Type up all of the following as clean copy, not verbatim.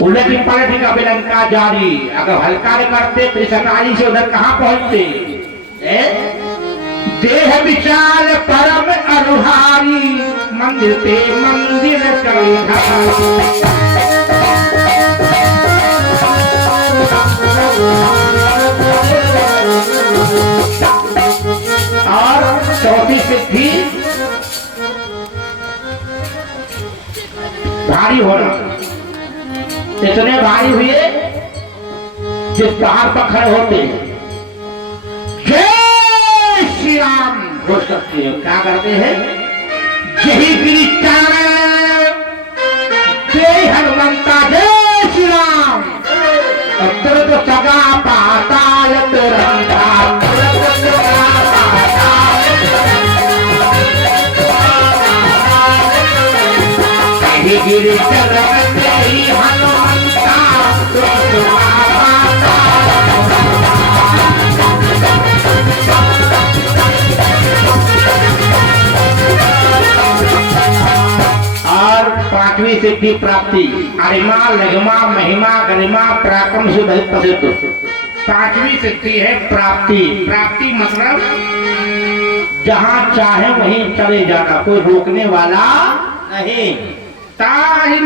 उलटी पलटी का बिलंका जारी। अगर हल्का नहीं करते तो सताई से उधर कहां पहुंचते। देह विचार परम अनुहारी, मंदिर पे मंदिर और चौथी सिद्धि भारी होना। इतने भारी हुए जिस पहाड़ पर खड़े होते हैं जय श्री राम घोष करते हैं। क्या करते हैं? जय गिरी जय हनुमंता जय श्री राम। तुरंत सगा पाताल तुरंता गिरी हनुमंता और पांचवी सिद्धि प्राप्ति अरिमा लघिमा महिमा गरिमा पराक्रम से बहुत प्रसिद्ध। पांचवी सिद्धि है प्राप्ति। प्राप्ति मतलब जहां चाहे वहीं चले जाना, कोई रोकने वाला नहीं। ताहि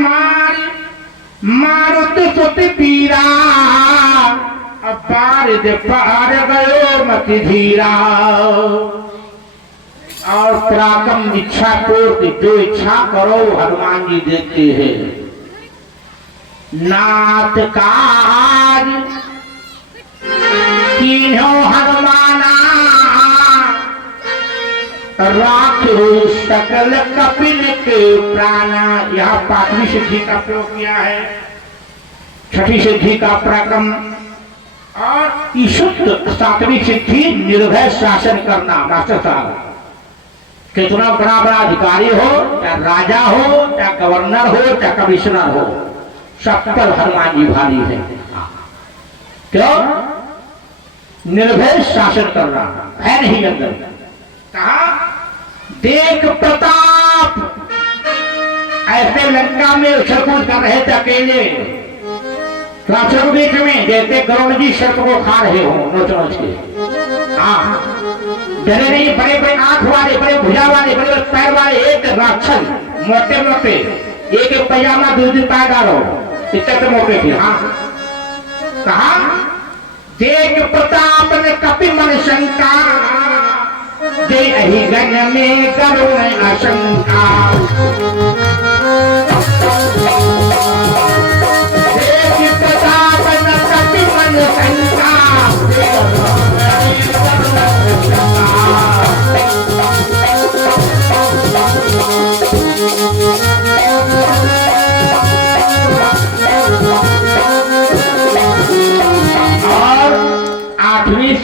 मारुत सुत पीरा, अपार पार गयो मति धीरा। और पराक्रम इच्छा पूर्ति, जो इच्छा करो हनुमान जी देते हैं। नाथ काज कीन्हो हनुमाना, राखो सकल कपिल के प्राणा। यह पांचवी सिद्धि का प्रयोग किया है। छठी सिद्धि का पराक्रम और ईशुद्ध सातवीं सिद्धि निर्भय शासन करना। मास्टर साहब कितना बड़ा बड़ा अधिकारी हो, चाहे राजा हो, चाहे गवर्नर हो, चाहे कमिश्नर हो, सब पर हनुमान जी भारी है। क्यों? निर्भय शासन करना है नहीं अंदर। कहा देख प्रताप, ऐसे लंका में उछल कूद कर रहे थे अकेले राक्षसों के बीच में, जैसे गरुड़ जी सर्प को खा रहे हो नोच नोच के। हाँ, डरे नहीं, बड़े बड़े आंख वाले, बड़े भुजा वाले, बड़े बड़े पैर वाले एक राक्षस, मोटे मोटे, एक एक पैजामा दूध पैर डालो, इतने मोटे थे। हाँ, कहा देख प्रताप ने कपि मन शंका, जय अहि गण में करुण आशंका। देख प्रताप ने कपि मन शंका,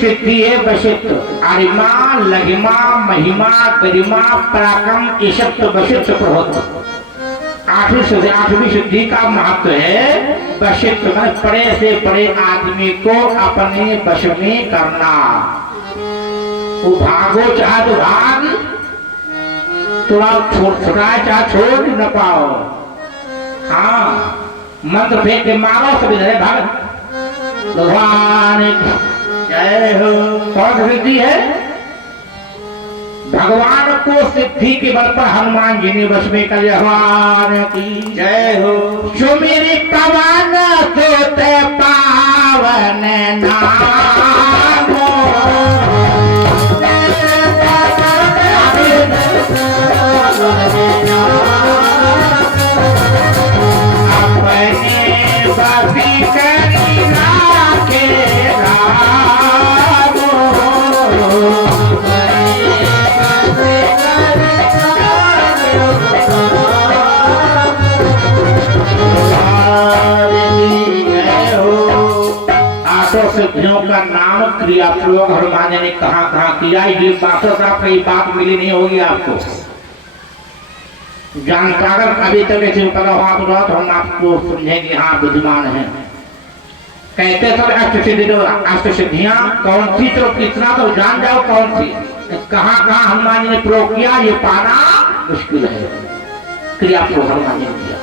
सिद्धि है वशिष्ठ। अरिमा लघिमा महिमा गरिमा पराक्रम ईशत्व वशिष्ठ प्रभुत्व। आठवीं सिद्धि का महत्व है वशिष्ठ, मतलब बड़े से बड़े आदमी को अपने वश में करना। वो भागो चाहे तो भाग, थोड़ा छोटा चाहे छोड़ न पाओ। हाँ, मंत्र फेंक के मारो सभी भाग। भगवान जय हो। कौन सिद्धि है? भगवान को सिद्धि के बल पर हनुमान जी ने वश में कर लिया। भगवान की जय हो। जो मेरे पवन सुत पावन नाम, अपने बसी करी राखे सिद्धियों का नाम क्रिया प्रयोग हनुमान जी ने कहां कहां किया। ये मास्टर साहब कई बात मिली नहीं होगी आपको। जानकार अभी तक ऐसे पता हुआ तो हम आपको समझेंगे। हाँ, बुद्धिमान है। कहते सब अष्ट सिद्धियां कौन थी, तो कितना तो जान जाओ कौन थी। कहां कहां हनुमान जी ने प्रयोग किया ये पाना मुश्किल है। क्रिया प्रयोग हनुमान जी ने किया।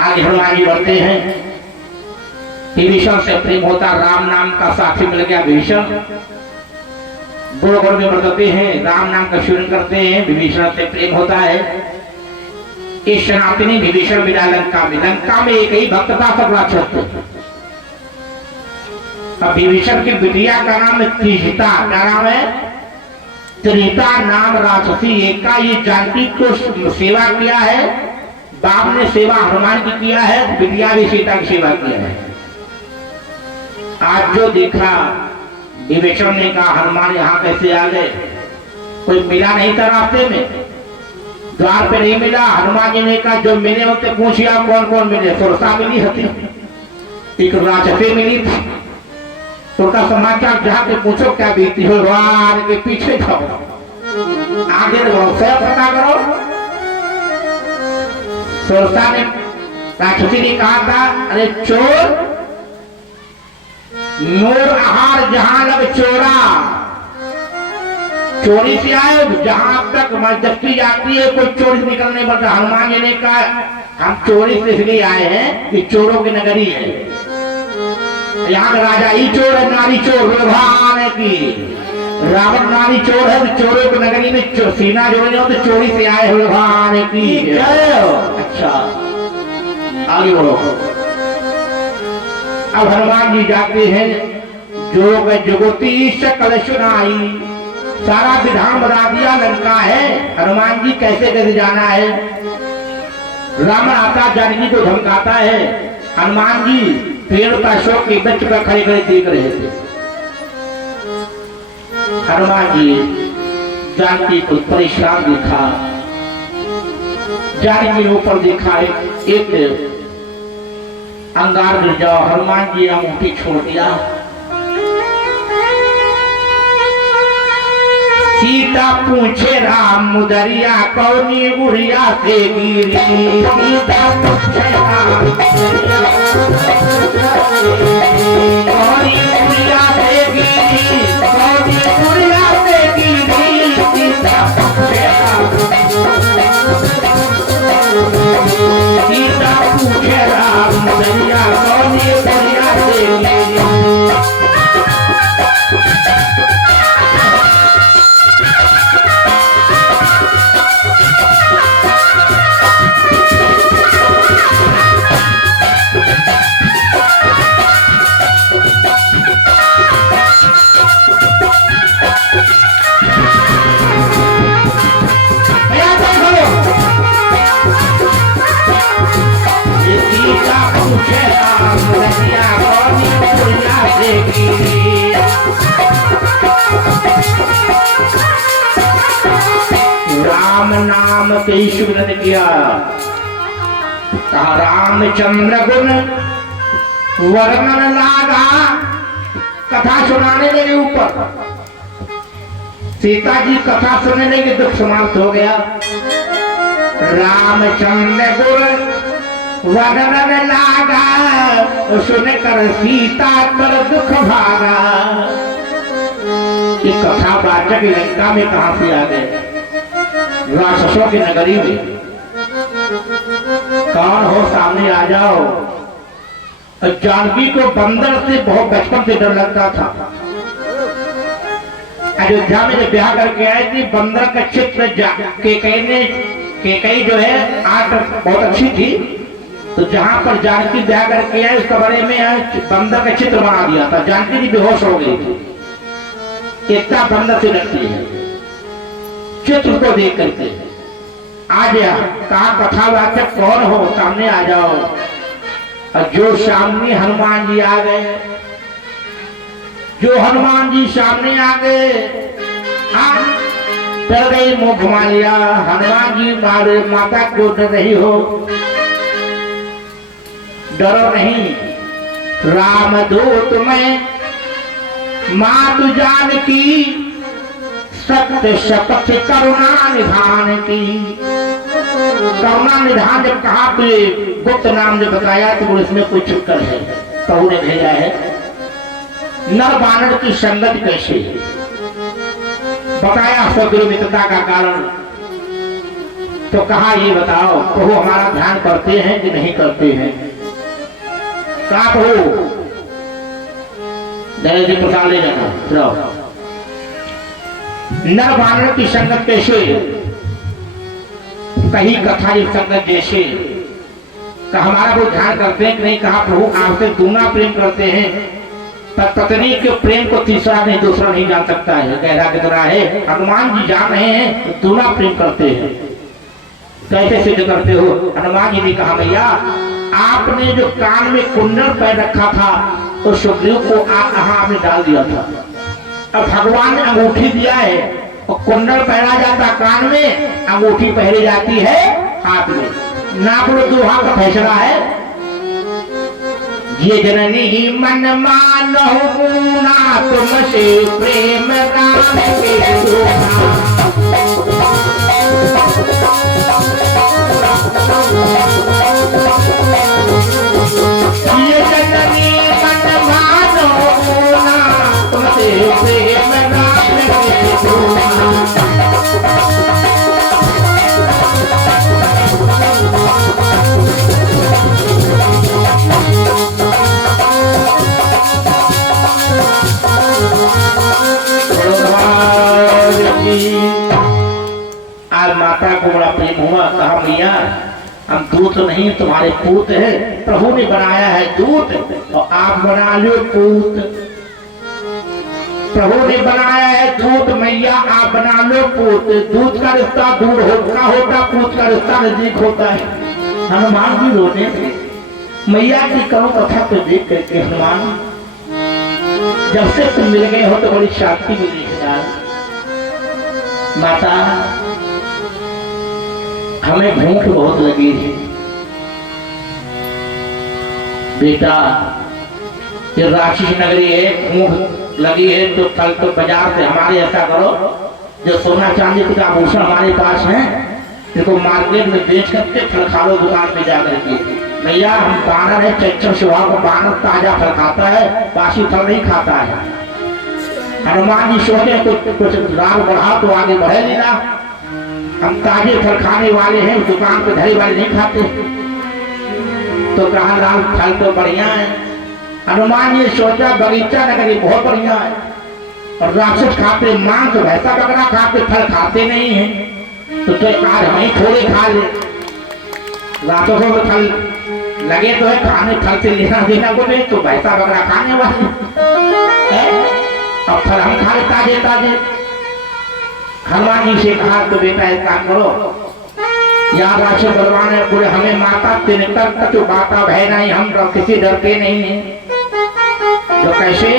आगे हनुमान जी बढ़ते हैं। विभीषण से प्रेम होता, राम नाम का साथी मिल गया विभीषण। बुढ़ में बढ़ते हैं, राम नाम का स्मरण करते हैं, विभीषण से प्रेम होता है। इस सनातनी विभीषण मिला लंका में एक ही भक्त था, सब राक्षस। अब विभीषण की बिटिया का नाम है त्रिहिता। क्या नाम है? त्रिहिता नाम राक्षसी एक का। ये जानकी को सेवा किया है, बाप ने सेवा हनुमान की किया है, बिटिया भी सीता की सेवा किया है। आज जो देखा विभीषण ने कहा हनुमान यहाँ कैसे आ गए? कोई मिला नहीं था रास्ते में, द्वार पे नहीं मिला। हनुमान जी ने कहा जो मिले होते पूछिए कौन कौन मिले। सुरसा मिली हती, एक राक्षसी मिली थी, उनका समाचार जाके पूछो क्या बीती हो। भगवान के पीछे जाओ, आगे से पता करो। सुरसा ने राक्षसी ने कहा था अरे चोर नूर आहार जहां लग चोरा, चोरी से आए जहां तक मजदस्ती जाती है कोई चोरी निकलने पड़ता। हनुमान जी ने कहा हम चोरी से इसलिए आए हैं कि चोरों की नगरी है, यहाँ का राजा ही चोर है, नारी चोर भगवान की। रावण नारी चोर है, तो चोरों की नगरी में सीना जोड़ने हो तो चोरी से आए भगवान की। अच्छा आगे बढ़ो। अब हनुमान जी जाते हैं, जोग जुगति सकल सुनाई, सारा विधान बता दिया लंका है। हनुमान जी कैसे कैसे जाना है। रावण आता जानकी को धमकाता है, हनुमान जी पेड़ पर अशोक के वृक्ष पर खड़े खड़े देख रहे थे। हनुमान जी जानकी को परेशान देखा, जानकी के ऊपर देखा एक अंगार गिर जाओ। हनुमान जी अंगूठी छोड़ दिया। सीता पूछे राम मुदरिया कौनी उड़िया से गिरी। सीता पूछे राम कौनी उड़िया से गिरी, कौनी उड़िया से गिरी। सीता पूछे राम, सीता पूछे राम मुदरिया कौनी उड़िया से गिरी। राम नाम के सुमिरन किया, कहा रामचंद्र गुण वर्णन लागा। कथा सुनाने लगे ऊपर, सीता जी कथा सुनने लगे, दुख समाप्त हो गया। रामचंद्र गुण वर्णन लागा, सुनकर सीता पर दुख भागा। ये कथा वाचक लंका में कहां से आ गए? राक्षसों की नगरी में। कौन हो सामने आ जाओ। जानकी को बंदर से बहुत बचपन से डर लगता था। अयोध्या में जब ब्याह करके आए थी, बंदर का चित्र केकई जो है आर्ट बहुत अच्छी थी, तो जहां पर जानकी ब्याह करके आए उस कमरे में बंदर का चित्र बना दिया था। जानकी जी बेहोश हो गई थी, इतना बंदर से डरती है। चित्र को देख करके आ गया, कहा कथावाचक कौन हो सामने आ जाओ। और जो सामने हनुमान जी आ गए, जो हनुमान जी सामने आ गए, डर गई, मुंह घुमा लिया। हनुमान जी मारे माता को डर रही हो, डरो नहीं, रामदूत में मातु जानकी, सत्य शपथ करुणा निधान की। करुणा निधान जब कहा तो गुप्त नाम जब बताया तो इसमें कुछ चक्कर है, कहू ने भेजा है। नर बानर की संगत कैसे बताया, स्वगुरु मित्रता का कारण। तो कहा ये बताओ प्रभु हमारा ध्यान करते हैं कि नहीं करते हैं? कहा प्रभु दया जी प्रसाद ले जाना। नर वानर की संगत कैसे, कही कथा की संगत जैसे, तो हमारा वो ध्यान करते हैं कि नहीं? कहा प्रभु आपसे दूना प्रेम करते हैं, पर पत्नी के प्रेम को तीसरा नहीं दूसरा नहीं जान सकता है। गहरा कितना है, हनुमान जी जान रहे हैं तो दूना प्रेम करते हैं। कैसे सिद्ध करते हो? हनुमान जी ने कहा मैया आपने जो कान में कुंडल पहन रखा था उस सुग्रीव को आपने डाल दिया था। अब भगवान ने अंगूठी दिया है और कुंडल पहना जाता कान में, अंगूठी पहनी जाती है हाथ में। नापुर दोहा का फैसला है। ये जननी ही मन मानो ना तुमसे प्रेम राम के दोहा। ये जननी मन मानो ना तुमसे प्रेम राम के दोहा। आज माता को बड़ा प्रेम हुआ। कहा मैया हम दूत नहीं तुम्हारे पूत है, प्रभु ने बनाया है दूत और आप बना लो पूत। प्रभु ने बनाया है दूत, मैया आप बना लो पूत। दूत का रिश्ता दूर होता, पूत का रिश्ता नजदीक होता है। हनुमान जी रोने थे। मैया की करो कथा को देख करके हनुमान जब से तुम मिल गए हो तो बड़ी शांति मिली है। माता हमें भूख बहुत लगी है। बेटा ये राक्षस नगरी है, भूख लगी है तो कल तो बाजार से हमारे ऐसा करो जो सोना चांदी का आभूषण हमारे पास है इसको मार्केट में बेच करके फल खा लो दुकान पे जाकर के। भैया हम बानर है, चच्चर स्वभाव का बानर ताजा फल खाता है, बासी फल नहीं खाता है। हनुमान जी सोचे कुछ राग बढ़ा तो आगे बढ़े लेना। हम ताजे फल खाने वाले हैं, दुकान पे धरे वाले नहीं खाते। तो कहा लाल फल तो बढ़िया है। हनुमान जी सोचा बगीचा नगरी बहुत बढ़िया है और राक्षस खाते मांस भैंसा बकरा खाते, फल खाते नहीं है। तो आज हम थोड़े खा ले। राक्षसों को फल लगे तो है खाने, फल से लेना देना को नहीं, तो भैंसा बकरा खाने वाले और फल हम खा ले ताजे ताजे। हनुमान जी से कहा तो बेटा एक काम करो, यहाँ राक्षस बलवान है पूरे, हमें माता तिनकर कछु बाता भय नहीं, हम किसी डर के नहीं है। तो कैसे?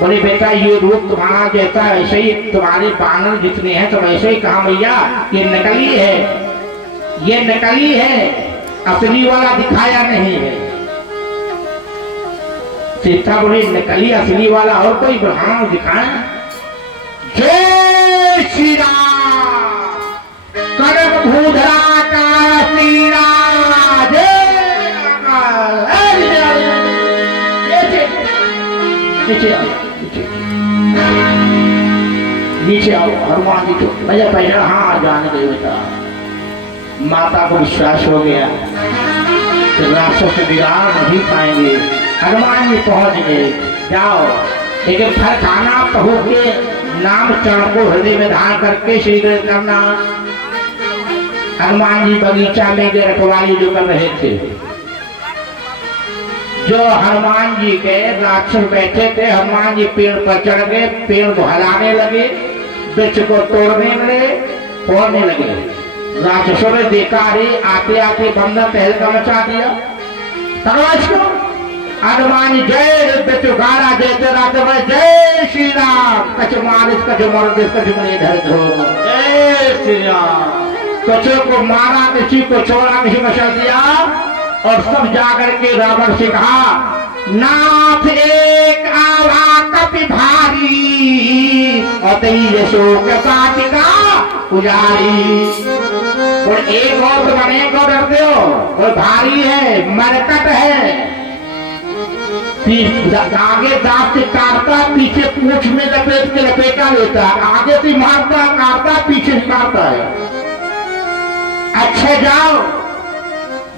बोले बेटा ये रूप तुम्हारा जैसा ऐसे ही तुम्हारे बानर जितने हैं तो वैसे ही। कहा भैया ये नकली है, ये नकली है, असली वाला दिखाया नहीं है। सीता बोले नकली असली वाला और कोई ब्रह्मांड दिखाए? जय श्री राम कनक भूधरा का सीरा नीचे आओ। हनुमान जी को भैया पहले हाँ जाने गए बेटा। माता को विश्वास हो गया तो राक्षस से बिगाड़ नहीं पाएंगे। हनुमान जी पहुंच गए। जाओ लेकिन फल खाना प्रभु के नाम चरण को हृदय में धारण करके शीघ्र करना। हनुमान जी बगीचा में गए, रखवाली जो कर रहे थे, जो हनुमान जी के राक्षस बैठे थे, हनुमान जी पेड़ पर चढ़ गए, पेड़ को हिलाने लगे, वृक्ष को तोड़ने लगे, फोड़ने लगे। राक्षसों ने देखा अरे आते आते बंदा तहलका मचा दिया। हनुमान जय गारा जय रात जय श्री राम कच मारिस कच मर जय श्री राम। कचो को मारा, किसी को छोड़ा, किसी को चल दिया और सब जाकर के रावण से कहा नाथ एक आवा कपि भारी अतई शोक पाटिका पुजारी। और एक और तो बने को डरते हो, वो भारी है, मरकट है, आगे दांत से काटता, पीछे पूंछ में लपेट के लपेटा लेता, आगे से मारता काटता, पीछे से काटता है। अच्छे जाओ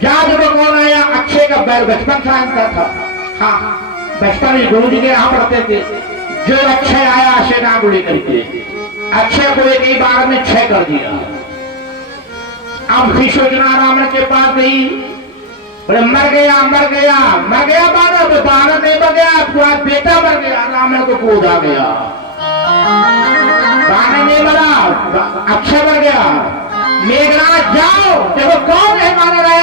जाओ। जब कौन आया, अच्छे का बैल बचपन से अंतर था। हाँ, बचपन में गुरु जी के यहाँ पढ़ते थे, जो अच्छे आया सेना गुड़ी करके अच्छे को एक ही बार में 6 कर दिया। अब फिर सोचना रावण के पास गई, बोले मर गया मर गया मर गया बानर, तो बानर नहीं मर गया, पूरा बेटा मर गया। रावण को क्रोध आ गया, बानर नहीं मरा, अक्षय मर गया। मेघनाथ जाओ देखो कौन है बानर आया।